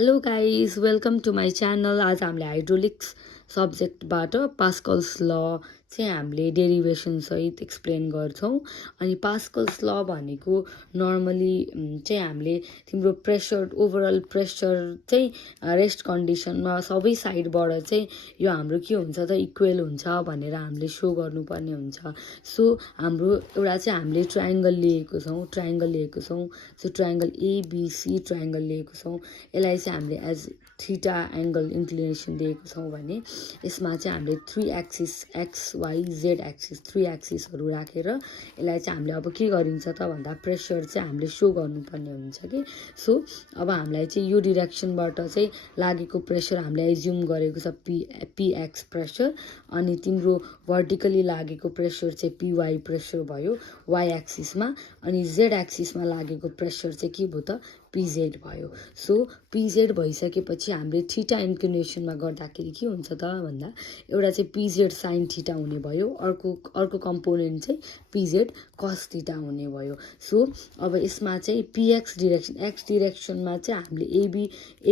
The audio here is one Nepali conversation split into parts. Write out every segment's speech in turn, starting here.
Hello guys welcome to my channel. आज हामीले हाइड्रोलिक्स सब्जेक्टबाट पास्कल्स ल चाहिँ हामीले डेरिभेसन सहित एक्सप्लेन गर्छौँ। अनि पास्कल्स ल भनेको नर्मली चाहिँ हामीले तिम्रो प्रेसर ओभरअल प्रेसर चाहिँ रेस्ट कन्डिसनमा सबै साइडबाट चाहिँ यो हाम्रो के हुन्छ त इक्वेल हुन्छ भनेर हामीले सो गर्नुपर्ने हुन्छ। सो हाम्रो एउटा चाहिँ हामीले ट्रायङ्गल लिएको छौँ सो ट्रायङ्गल एबिसी ट्रायङ्गल लिएको छौँ। यसलाई चाहिँ हामीले एज थीटा एंगल इंक्लिनेशन दिएको छौँ भने यसमा चाहिँ हामीले 3 axis x y z axis 3 एक्सिसहरू राखेर यसलाई चाहिँ हामीले अब के गरिन्छ त भन्दा प्रेसर चाहिँ हामीले सो गर्नुपर्ने हुन्छ कि। सो अब हामीलाई चाहिँ यो डिरेक्सनबाट चाहिँ लागेको प्रेसर हामीले एज्युम गरेको छ पीएक्स प्रेसर, अनि तिम्रो भर्टिकली लागेको प्रेसर चाहिँ पीवाई प्रेसर भयो वाई एक्सिसमा, अनि जेड एक्सिसमा लागेको प्रेसर चाहिँ के भयो त पीजेड भयो। सो पीजेड भइसकेपछि हामीले थीटा इन्क्लिनेसनमा गर्दाखेरि के हुन्छ त भन्दा एउटा चाहिँ पीजेड साइन थीटा हुने भयो, अर्को कम्पोनेन्ट चाहिँ पीजेड कस थीटा हुने भयो। सो अब यसमा चाहिँ पीएक्स डिरेक्सन एक्स डिरेक्सनमा चाहिँ हामीले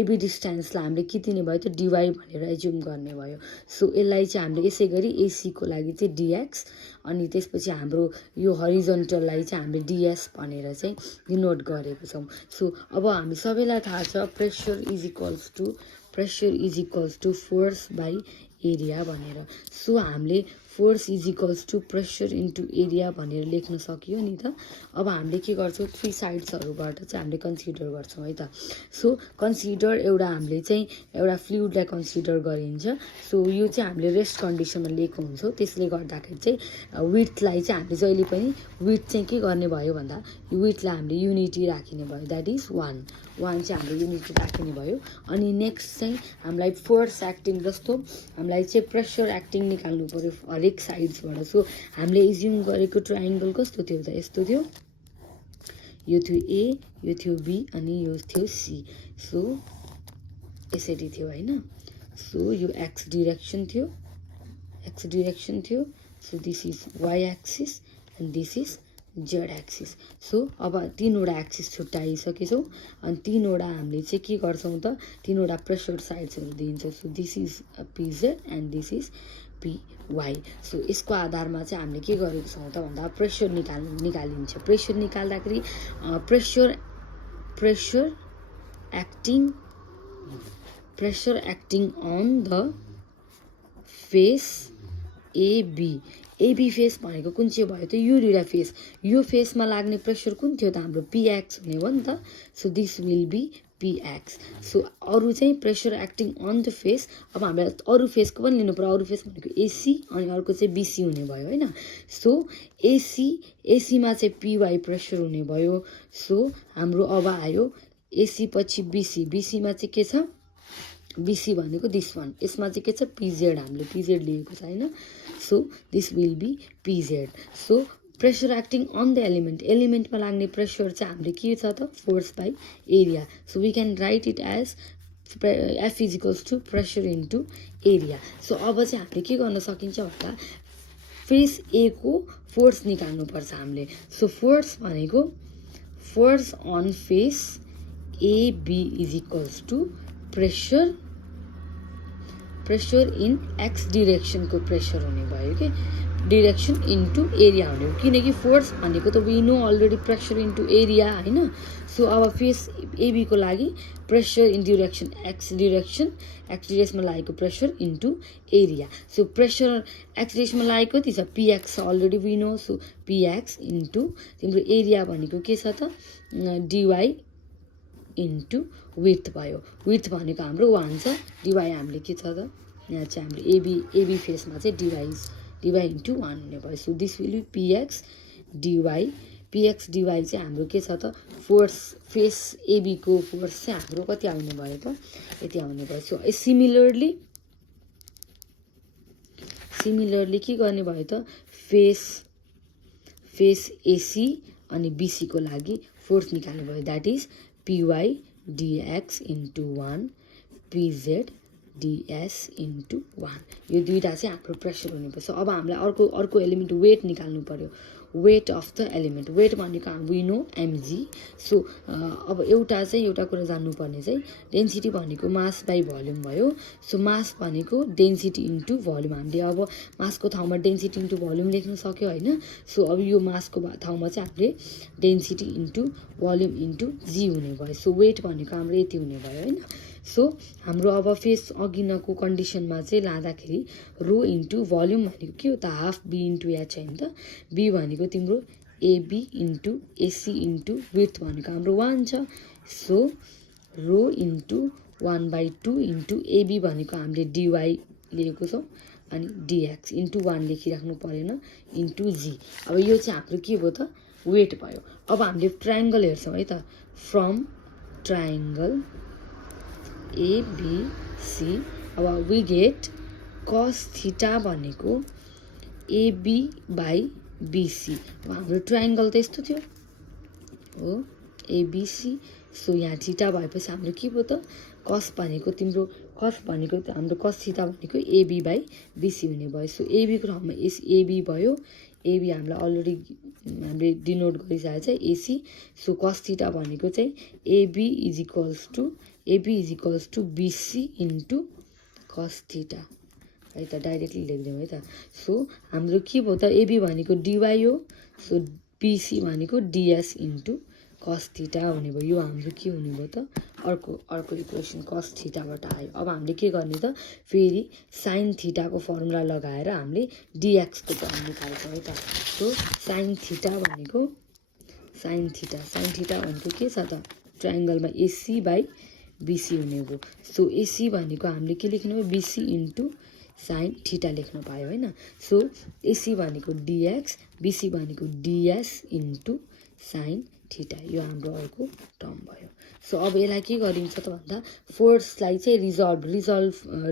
एबी डिस्टेन्सलाई हामीले के दिने भयो त डिवाई भनेर एज्युम गर्ने भयो। सो यसलाई चाहिँ हामीले यसै गरी एसीको लागि चाहिँ डिएक्स, अनि त्यसपछि हाम्रो यो हरिजन्टललाई चाहिँ हामीले डिएस भनेर चाहिँ डिनोट गरेको छौँ। सो अब हामी सबैलाई थाहा छ pressure is equals to force by area भनेर। सो हामीले force is equals to pressure into area भनेर लेख्न सकियो नि त। अब हामीले के गर्छौँ 3 साइड्सहरूबाट चाहिँ हामीले कन्सिडर गर्छौँ है त। सो कन्सिडर हामीले चाहिँ एउटा फ्लुइडलाई कन्सिडर गरिन्छ। सो यो चाहिँ हामीले रेस्ट कन्डिसनमा लिएको हुन्छौँ, त्यसले गर्दाखेरि चाहिँ विड्थलाई चाहिँ हामीले जहिले पनि विड्थ चाहिँ के गर्ने भयो भन्दा विड्थलाई हामीले युनिटी राखिने भयो, द्याट इज 1 चाहिँ हामीले युनिटी राखिने भयो। अनि नेक्स्ट चाहिँ हामीलाई फोर्स एक्टिङ जस्तो हामीलाई चाहिँ प्रेसर एक्टिङ निकाल्नु पर्यो हरेक साइड्सबाट। सो हामीले एज्युम गरेको ट्रायङ्गल कस्तो थियो त यस्तो थियो, यो थियो ए, यो थियो बी, अनि यो थियो सी। सो यसरी थियो होइन। सो यो एक्स डिरेक्सन थियो, so this is y axis and this is z axis. So अब 3वटा एक्सिस छुट्याइसकेछौँ, अनि 3वटा हामीले चाहिँ के गर्छौँ त 3वटा प्रेसर साइड्सहरू दिन्छौँ। So this is PZ and this is PY. So यसको आधारमा चाहिँ हामीले के गरेको छौँ त भन्दा प्रेसर निकालिन्छ। प्रेसर निकाल्दाखेरि pressure acting on the face AB face भनेको कुन चाहिँ भयो त यो दुईवटा फेस, यो फेसमा लाग्ने प्रेसर कुन थियो त हाम्रो पीएक्स हुने हो नि त। So this will be PX. So अरू चाहिँ pressure acting on the face, अब हामीलाई अरू फेसको पनि लिनु पर्यो, अरू फेस भनेको एसी अनि अर्को चाहिँ बीसी हुने भयो होइन। सो एसीमा चाहिँ पीवाई प्रेसर हुने भयो। सो हाम्रो अब आयो एसी पछि बीसीमा चाहिँ के छ बीसी भनेको दिस वान, यसमा चाहिँ के छ पीजेड, हामीले पीजेड लिएको छ होइन। So this will be PZ. So pressure acting on the एलिमेन्टमा लाग्ने प्रेसर चाहिँ हामीले के छ त force by area. So we can write it as F is equals to pressure into area. So अब चाहिँ हामीले के गर्न सकिन्छ भन्दा फेस ए को फोर्स निकाल्नुपर्छ हामीले। सो फोर्स भनेको force on face AB is equals to pressure in X डिरेक्सनको प्रेसर हुने भयो कि डिरेक्सन इन्टु एरिया हुने हो, किनकि फोर्स भनेको त we know already pressure into area होइन। सो अब फेस एबीको लागि प्रेसर इन डिरेक्सन एक्स डिरेक्सनमा लागेको pressure into area. So pressure X डिरेक्सनमा लागेको कति छ PX already we know. So PX into तिम्रो एरिया भनेको के छ त डिवाई इन्टु विड्थ भयो। विड्थ भनेको हाम्रो 1 छ, डिवाई हामीले के छ त यहाँ चाहिँ हाम्रो एबी फेसमा चाहिँ डिवाई इन्टु 1 हुने भयो। So this will be PX DY चाहिँ हाम्रो के छ त फोर्स फेस एबीको फोर्स चाहिँ हाम्रो कति आउने भयो त यति आउने भयो। सो सिमिलरली के गर्ने भयो त फेस एसी अनि बीसीको लागि फोर्स निकाल्नु भयो, that is PY DX into 1 PZ DS into 1। यो दुईवटा चाहिँ हाम्रो प्रेसर हुने पर्छ। अब हामीलाई अर्को एलिमेन्ट वेट निकाल्नु पर्यो। Weight of the element. Weight भनेको वी नो mg। सो अब एउटा कुरा जान्नुपर्ने चाहिँ डेन्सिटी भनेको मास बाई भोल्युम भयो। सो मास भनेको डेन्सिटी इन्टु भोल्युम। हामीले अब मासको ठाउँमा डेन्सिटी इन्टु भोल्युम लेख्न सक्यो होइन। सो अब यो मासको ठाउँमा चाहिँ हामीले डेन्सिटी इन्टु भोल्युम इन्टु जी हुने भयो। सो वेट भनेको हाम्रो यति हुने भयो होइन। सो हाम्रो अब फेस अघिनको कन्डिसनमा चाहिँ लाँदाखेरि रो इन्टु भोल्युम भनेको के हो त हाफ बी इन्टु एच होइन त। बी भनेको तिम्रो AB into AC into width भनेको हाम्रो 1 छ। So rho into 1/2 into AB भनेको हामीले डिवाई लिएको छौँ अनि डिएक्स इन्टु 1 लेखिराख्नु परेन इन्टु जी। अब यो चाहिँ हाम्रो के भयो त वेट भयो। अब हामीले ट्रायङ्गल हेर्छौँ है त। फ्रम ट्रायङ्गल एबिसी अब वी गेट कस थीटा भनेको एबी बाई बीसी। अब हाम्रो ट्रायङ्गल त यस्तो थियो हो एबिसी। सो यहाँ थीटा भएपछि हाम्रो के भयो त कस भनेको तिम्रो कस भनेको हाम्रो कस थीटा भनेको एबी बाई बीसी हुने भयो। सो एबीको ठाउँमा एबी भयो। एबी हामीलाई अलरेडी हामीले डिनोट गरिसकेको छ एसी। सो कस थीटा भनेको चाहिँ AB is equals to BC into cos theta है त। डाइरेक्टली लेखिदिउँ है त। सो हाम्रो के भयो त एबी भनेको डिवाई हो। सो बीसी भनेको डिएस इन्टु कस थीटा हुने भयो। यो हाम्रो के हुने भयो त अर्को इक्वेसन कस थीटाबाट आयो। अब हामीले के गर्ने त फेरि साइन थीटाको फर्मुला लगाएर हामीले डिएक्सको टर्म निकाल्छौँ है त। सो साइन थीटा भनेको के छ त ट्रायङ्गलमा एसी बाई बीसी हुने भयो। सो एसी भनेको हामीले के लेख्नु भयो बीसी इन्टु साइन थीटा लेख्न पायो होइन। सो एसी भनेको डिएक्स बीसी भनेको डिएस इन्टु साइन थीटा। यो हाम्रो अर्को टर्म भयो। सो अब यसलाई के गरिन्छ त भन्दा फोर्सलाई चाहिँ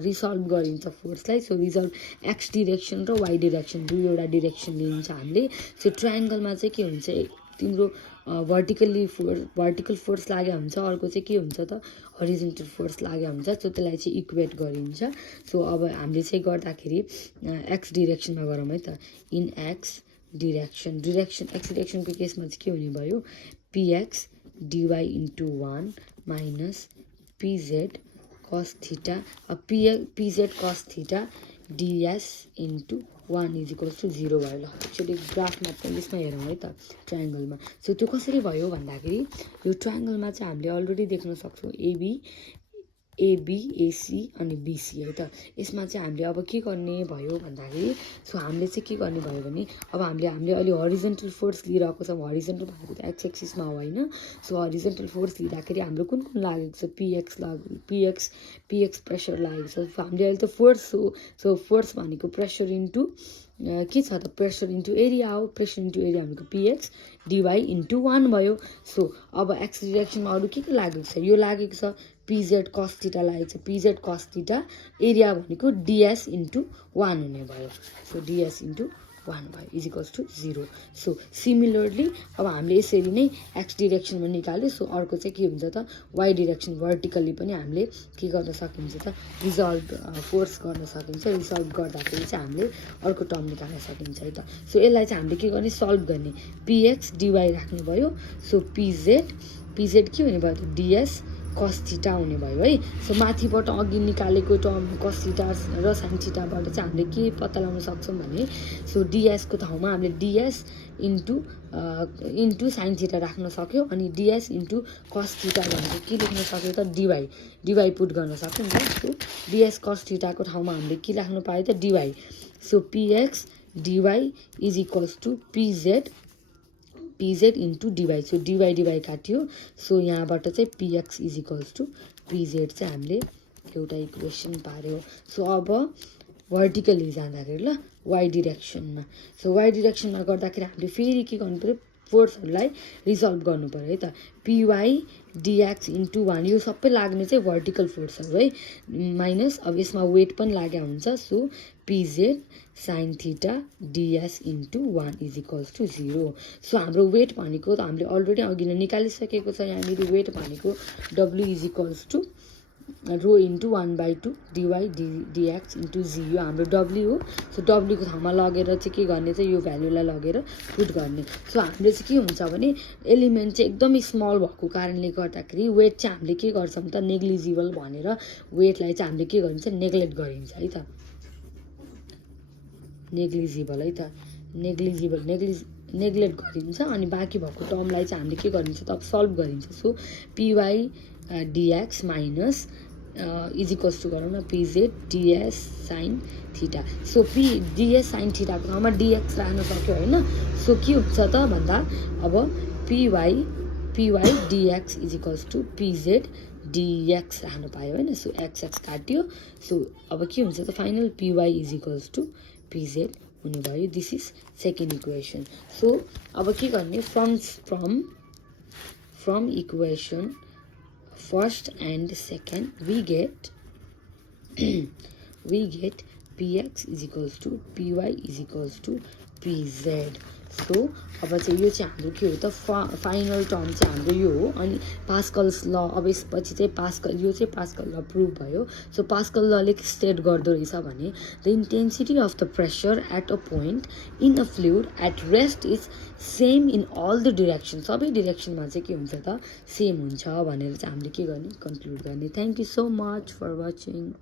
रिसल्भ गरिन्छ फोर्सलाई। सो रिजल्भ एक्स डिरेक्सन र वाइ डिरेक्सन दुईवटा डिरेक्सन लिन्छ हामीले। सो ट्रायङ्गलमा चाहिँ के हुन्छ तिम्रो भर्टिकल फोर्स लागेको हुन्छ। अर्को चाहिँ के हुन्छ त हरिजेन्टल फोर्स लागेको हुन्छ। सो त्यसलाई चाहिँ इक्वेट गरिन्छ। सो अब हामीले चाहिँ गर्दाखेरि एक्स डिरेक्सनमा गरौँ है त। इन एक्स डिरेक्सन एक्स डिरेक्सनको केसमा चाहिँ के हुने भयो PX dy into 1 minus PZ cos theta. अब PZ cos theta ds into 1 is equals to 0 भयो। ल एक्चुअली ग्राफमा पनि यसमा हेरौँ है त ट्रायङ्गलमा। सो त्यो कसरी भयो भन्दाखेरि यो ट्रायङ्गलमा चाहिँ हामीले अलरेडी देख्न सक्छौँ एबी एसी अनि बीसी है त। यसमा चाहिँ हामीले अब के गर्ने भयो भन्दाखेरि सो हामीले चाहिँ के गर्ने भयो भने अब हामीले अलि हरिजेन्टल फोर्स लिइरहेको छौँ। हरिजेन्टल भनेको त एक्स एक्सिसमा हो होइन। सो हरिजेन्टल फोर्स लिँदाखेरि हाम्रो कुन लागेको छ पिएक्स प्रेसर लागेको छ। हामीले अहिले त फोर्स हो। सो फोर्स भनेको प्रेसर इन्टु के छ त प्रेसर इन्टु एरिया हो। प्रेसर इन्टु एरिया भनेको पिएक्स डिवाई इन्टु 1 भयो। सो अब एक्स डिरेक्सनमा अरू के लागेको छ यो लागेको छ पिजेड कस थीटा लागेको छ। पिजेड कस थीटा एरिया भनेको डिएस इन्टु 1 हुने भयो। सो डिएस इन्टु 1 भयो is equals to 0। So similarly अब हामीले यसरी नै एक्स डिरेक्सनमा निकाल्यो। सो अर्को चाहिँ के हुन्छ त वाइ डिरेक्सन भर्टिकल्ली पनि हामीले के गर्न सकिन्छ त रिजल्भ फोर्स गर्न सकिन्छ। रिजल्भ गर्दाखेरि चाहिँ हामीले अर्को टर्म निकाल्न सकिन्छ है त। सो यसलाई चाहिँ हामीले के गर्ने सल्भ गर्ने पिएक्स डिवाई राख्ने भयो। सो पिजेड के हुने भयो त डिएस कस थीटा हुने भयो है। सो माथिबाट अघि निकालेको टर्म कस थीटा र साइन थीटाबाट चाहिँ हामीले के पत्ता लगाउन सक्छौँ भने सो डिएसको ठाउँमा हामीले डिएस इन्टु साइन थीटा राख्न सक्यो अनि डिएस इन्टु कस थीटा भनेको के लेख्न सक्यो त डिवाई पुट गर्न सक्यो नि त। सो डिएस कस थीटाको ठाउँमा हामीले के राख्नु पायो त dy. So PX dy is equals to PZ into dy. So dy काट्यो। सो यहाँबाट चाहिँ PX is equals to PZ चाहिँ हामीले एउटा इक्वेसन पार्यो। सो अब भर्टिकली जाँदाखेरि ल वाइ डिरेक्सनमा। सो वाइ डिरेक्सनमा गर्दाखेरि हामीले फेरि के गर्नु पऱ्यो फोर्सहरूलाई रिजल्भ गर्नु पऱ्यो है त। पिवाई डिएक्स इन्टु 1 यो सबै लाग्ने चाहिँ भर्टिकल फोर्सहरू है माइनस अब यसमा वेट पनि लागेको हुन्छ। So PZ sine theta ds into 1 is equals to 0। So हाम्रो वेट भनेको हामीले अलरेडी अघि नै निकालिसकेको छ। यहाँनिर वेट भनेको W is equals to rho into 1/2 dy dx into g यो हाम्रो डब्ल्यू हो। सो डब्ल्यूको ठाउँमा लगेर चाहिँ के गर्ने चाहिँ यो भ्यालुलाई लगेर पुट गर्ने। सो हाम्रो चाहिँ के हुन्छ भने एलिमेन्ट चाहिँ एकदमै स्मल भएको कारणले गर्दाखेरि वेट चाहिँ हामीले के गर्छौँ त नेग्लिजिबल भनेर वेटलाई चाहिँ हामीले के गरिन्छ नेग्लेक्ट गरिन्छ है त नेग्लिजिबल है त नेग्लेक्ट गरिन्छ अनि बाँकी भएको टर्मलाई चाहिँ हामीले के गरिन्छ त सल्भ गरिन्छ। So PY dx minus is equals to गरौँ न PZ ds sine theta. So ds sine थीटाको ठाउँमा डिएक्स राख्न सक्यो होइन। सो के हुन्छ त भन्दा अब PY dx is equals to PZ dx राख्नु पायो होइन। सो एक्स काट्यो। सो अब के हुन्छ त final PY is equals to PZ हुने भयो। This is second equation. So अब के गर्ने from equation first and second we get px is equals to py is equals to pz। So अब चाहिँ यो चाहिँ हाम्रो के हो त फाइनल टर्म चाहिँ हाम्रो यो हो। अनि पास्कल्स ल अब यसपछि चाहिँ पास्कल ल प्रुभ भयो। सो पास्कल लले स्टेट गर्दो रहेछ भने the intensity of the pressure at a point in a fluid at rest is same in all the direction. सबै डिरेक्सनमा चाहिँ के हुन्छ त सेम हुन्छ भनेर चाहिँ हामीले के गर्ने कन्क्लुड गर्ने। Thank you so much for watching.